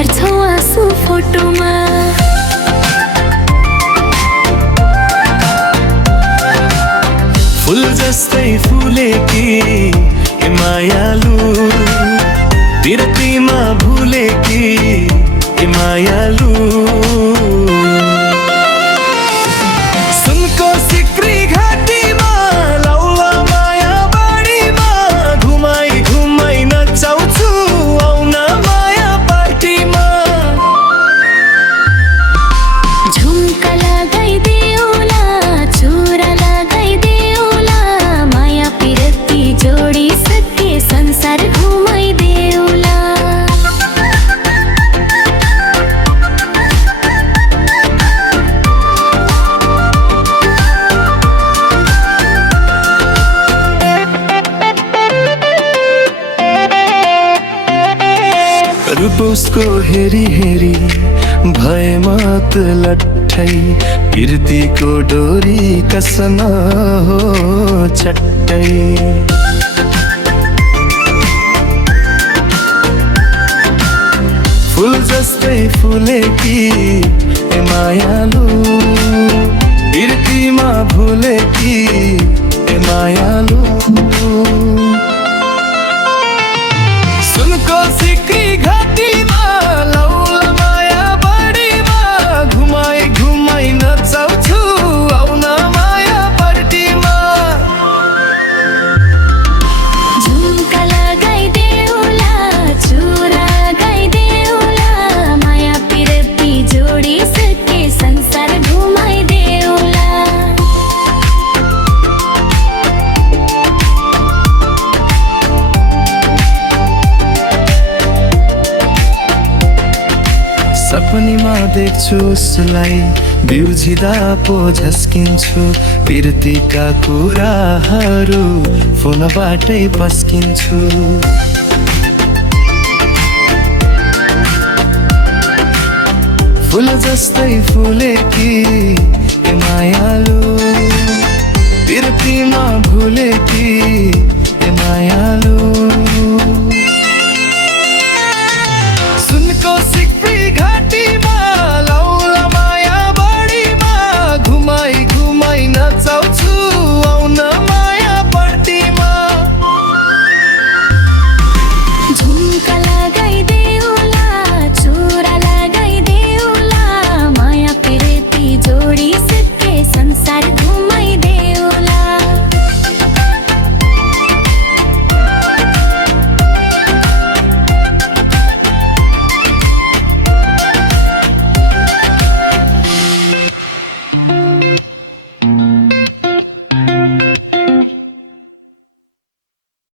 झार्छौ आँसु फोटोमा। फूल जस्तै फुलेकी ए मायालु, बिर्तीमा भुलेकी ए मायालु। सुनको सिक्री घाटीमा लौला माया बाढीमा घुमाई घुमाई नचाउँछु आउन माया पार्टीमा। झुम्का लगाइदेऊला, चुरा लगाइदेऊला, माया पिरती जोडिसके संसार घुमाइदेऊला। रूप उसको हेरी हेरी भए मत लट्ठै, कीर्तिको डोरी कसन हो चट्टै। फूल जस्तै फुलेकी ए मायालु, कीर्तिमा भुलेकी ए मायालु। सुनको सिक्री घाटीमा लौला माया बाढीमा घुमाई घुमाई नचाउँछु आउन माया पार्टीमा। झुम्का लगाइदेऊला, चुरा लगाइदेऊला, माया पिरती जोडिसके संसार घुमाइदेऊला। सपनीमा देख्छु उसलाई, बिउझिँदा पो झस्किन्छु, बिर्तीका कुराहरू फोनबाटै पस्किन्छु। फूल जस्तै फुलेकी ए मायालु, बिर्तीमा भुलेकी ए मायालु।